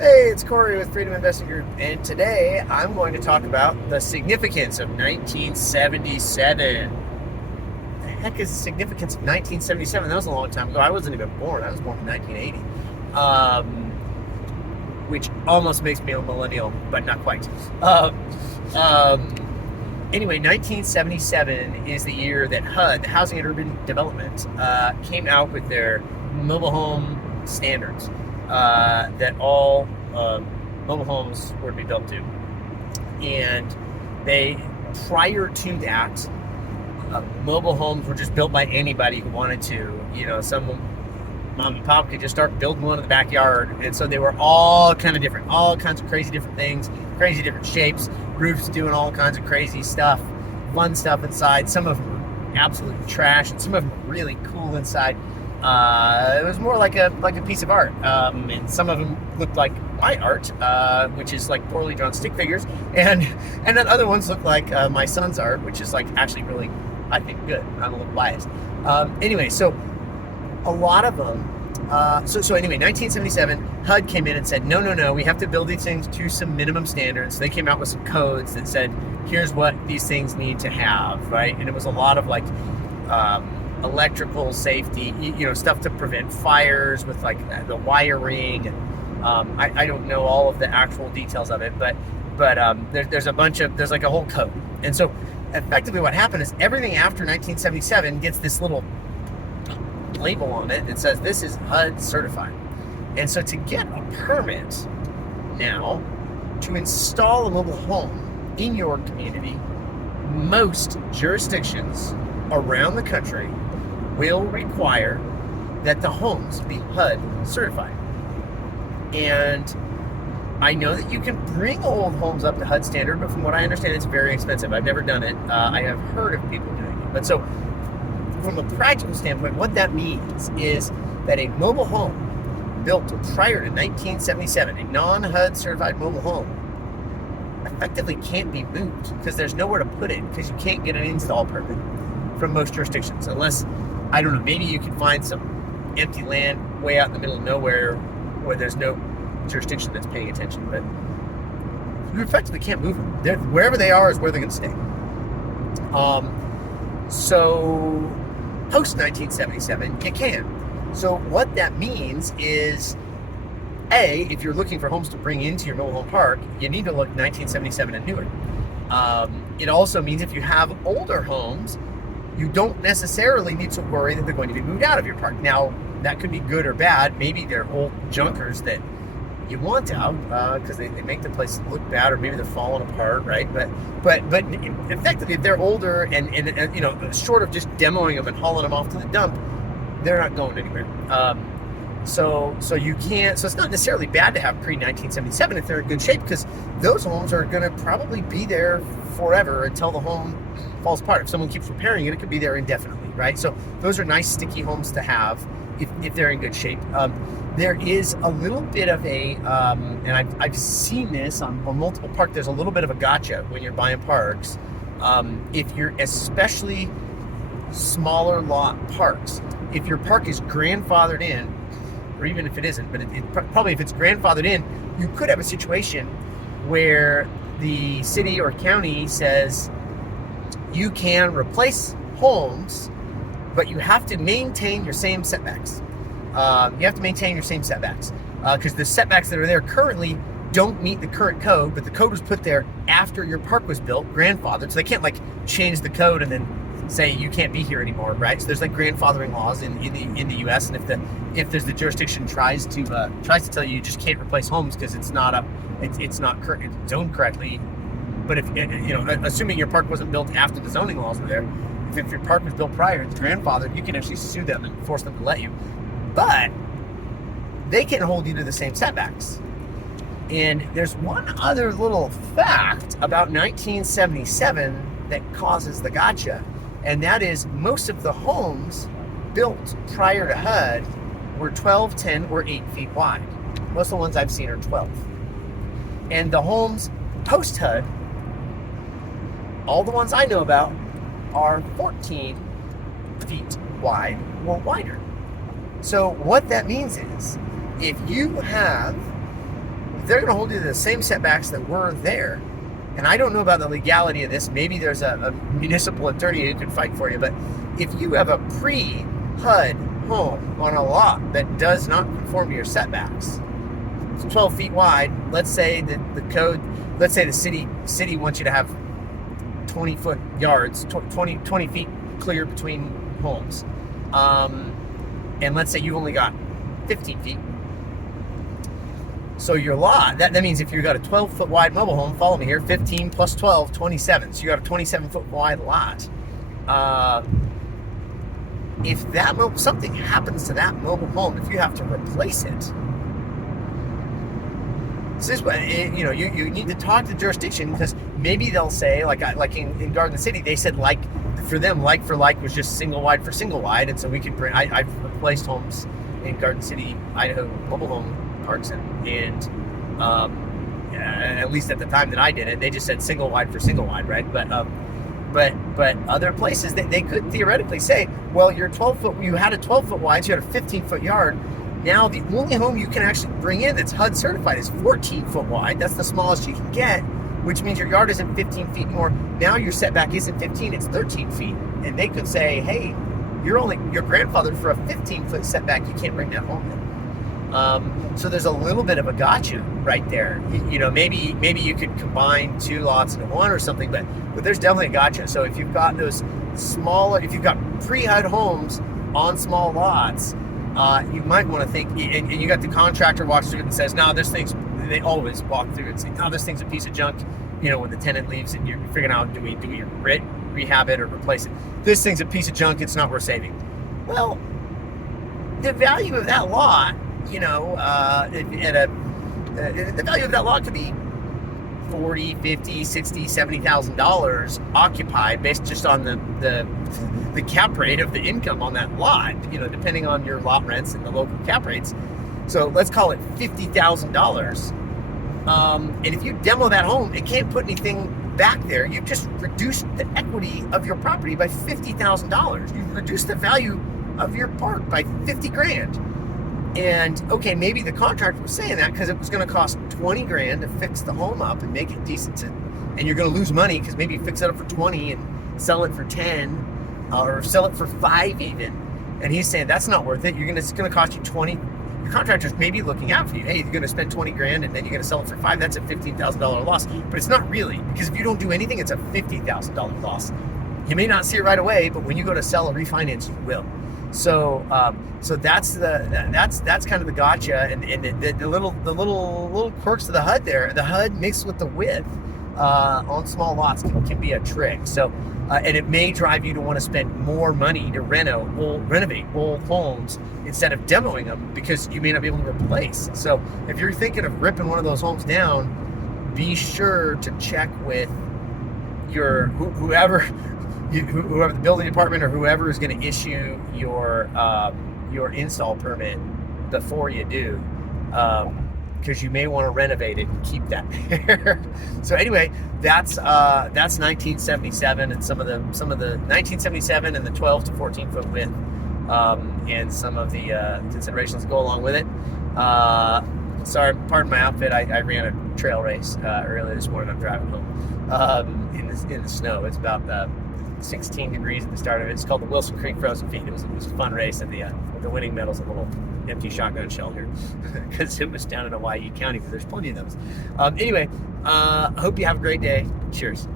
Hey, it's Corey with Freedom Investing Group, and today I'm going to talk about the significance of 1977. The heck is the significance of 1977? That was a long time ago. I wasn't even born. I was born in 1980, which almost makes me a millennial, but not quite. Anyway, 1977 is the year that HUD, the Housing and Urban Development, came out with their mobile home standards that all mobile homes were to be built to. And prior to that, mobile homes were just built by anybody who wanted to. Some mom and pop could just start building one in the backyard. And so they were all kind of different, all kinds of crazy different things, crazy different shapes, roofs doing all kinds of crazy stuff, fun stuff inside. Some of them were absolute trash, and some of them were really cool inside. It was more like a piece of art, and some of them looked like my art, which is like poorly drawn stick figures, and then other ones look like my son's art, which is like actually really, I think, good. I'm a little biased. Anyway, so a lot of them. So anyway, 1977, HUD came in and said, no, we have to build these things to some minimum standards. They came out with some codes that said, here's what these things need to have, right? And it was a lot of like electrical safety, stuff to prevent fires with like the wiring. And I don't know all of the actual details of it, but there's like a whole code. And so effectively what happened is everything after 1977 gets this little label on it that says this is HUD certified. And so to get a permit now to install a mobile home in your community, most jurisdictions around the country will require that the homes be HUD certified. And I know that you can bring old homes up to HUD standard, but from what I understand, it's very expensive. I've never done it. I have heard of people doing it. But so from a practical standpoint, what that means is that a mobile home built prior to 1977, a non-HUD certified mobile home, effectively can't be moved because there's nowhere to put it, because you can't get an install permit from most jurisdictions unless, I don't know, maybe you can find some empty land way out in the middle of nowhere where there's no jurisdiction that's paying attention, but you effectively can't move them. Wherever they are is where they're going to stay. So post 1977, you can. So what that means is, if you're looking for homes to bring into your mobile home park, you need to look 1977 and newer. It also means if you have older homes, you don't necessarily need to worry that they're going to be moved out of your park. Now, that could be good or bad. Maybe they're old junkers that you want out because they make the place look bad, or maybe they're falling apart, right? But effectively, if they're older and short of just demoing them and hauling them off to the dump, they're not going anywhere. So you can't. So it's not necessarily bad to have pre-1977 if they're in good shape, because those homes are going to probably be there forever until the home falls apart. If someone keeps repairing it, it could be there indefinitely, right? So those are nice sticky homes to have if they're in good shape. There is a little bit of a, and I've seen this on multiple parks, there's a little bit of a gotcha when you're buying parks. If you're especially smaller lot parks, if your park is grandfathered in, or even if it isn't, but probably if it's grandfathered in, you could have a situation where the city or county says you can replace homes, but you have to maintain your same setbacks. Because the setbacks that are there currently don't meet the current code, but the code was put there after your park was built, grandfathered, so they can't like change the code and then say you can't be here anymore, right? So there's like grandfathering laws in the U.S. And if there's the jurisdiction tries to tell you just can't replace homes because it's not zoned correctly, but if assuming your park wasn't built after the zoning laws were there, if your park was built prior, it's grandfathered, you can actually sue them and force them to let you, but they can hold you to the same setbacks. And there's one other little fact about 1977 that causes the gotcha. And that is most of the homes built prior to HUD were 12, 10, or 8 feet wide. Most of the ones I've seen are 12. And the homes post-HUD, all the ones I know about, are 14 feet wide or wider. So what that means is, if you have they're going to hold you to the same setbacks that were there. And I don't know about the legality of this. Maybe there's a municipal attorney who can fight for you. But if you have a pre-HUD home on a lot that does not conform to your setbacks, it's 12 feet wide. Let's say that the code, let's say the city wants you to have 20-foot yards, 20 feet clear between homes. And let's say you've only got 15 feet. So your lot, that means if you've got a 12-foot wide mobile home, follow me here, 15 plus 12, 27. So you got a 27-foot wide lot. If that something happens to that mobile home, if you have to replace it, so this way, you know, you need to talk to the jurisdiction, because maybe they'll say, like in Garden City, they said like for them, like for like was just single wide for single wide, and so we could bring. I've replaced homes in Garden City, Idaho, mobile home parks, and at least at the time that I did it, they just said single wide for single wide, right? But other places they could theoretically say, well, you're 12-foot, you had a 12-foot wide, so you had a 15-foot yard. Now the only home you can actually bring in that's HUD certified is 14-foot wide. That's the smallest you can get, which means your yard isn't 15 feet anymore. Now your setback isn't 15, it's 13 feet. And they could say, hey, you're grandfathered for a 15-foot setback. You can't bring that home in. So there's a little bit of a gotcha right there. You know, maybe you could combine two lots into one or something, but there's definitely a gotcha. So if you've got those smaller, if you've got pre-HUD homes on small lots, you might want to think, and you got the contractor walks through it and says, no, this thing's, they always walk through and say, no, this thing's a piece of junk. You know, when the tenant leaves and you're figuring out, do we rehab it or replace it? This thing's a piece of junk, it's not worth saving. Well, the value of that lot, you know, the value of that lot could be $40, $50, $60, $70,000 occupied based just on the cap rate of the income on that lot, you know, depending on your lot rents and the local cap rates. So let's call it $50,000. And if you demo that home, it can't put anything back there. You've just reduced the equity of your property by $50,000. You've reduced the value of your park by 50 grand. And okay, maybe the contractor was saying that because it was going to cost 20 grand to fix the home up and make it decent, and you're going to lose money because maybe you fix it up for 20 and sell it for 10, or sell it for 5 even. And he's saying that's not worth it. It's going to cost you 20. Your contractor's maybe looking out for you. Hey, you're going to spend 20 grand and then you're going to sell it for 5. That's a $15,000 loss. But it's not really, because if you don't do anything, it's a $50,000 loss. You may not see it right away, but when you go to sell or refinance, you will. So that's kind of the gotcha, and the little quirks of the HUD there. The HUD mixed with the width on small lots can be a trick. So and it may drive you to want to spend more money to renovate old homes instead of demoing them, because you may not be able to replace. So if you're thinking of ripping one of those homes down, be sure to check with your whoever the building department or whoever is going to issue your install permit before you do, because you may want to renovate it and keep that there. So anyway, that's 1977 and some of the 1977 and the 12 to 14 foot width, and some of the considerations that go along with it. Sorry, pardon my outfit. I ran a trail race earlier this morning. I'm driving home in the snow. It's about 16 degrees at the start of it. It's called the Wilson Creek Frozen Feet. It was a fun race, and the winning medal's a little empty shotgun shell here because it was down in Hawaii County, but there's plenty of those. Anyway, I hope you have a great day. Cheers.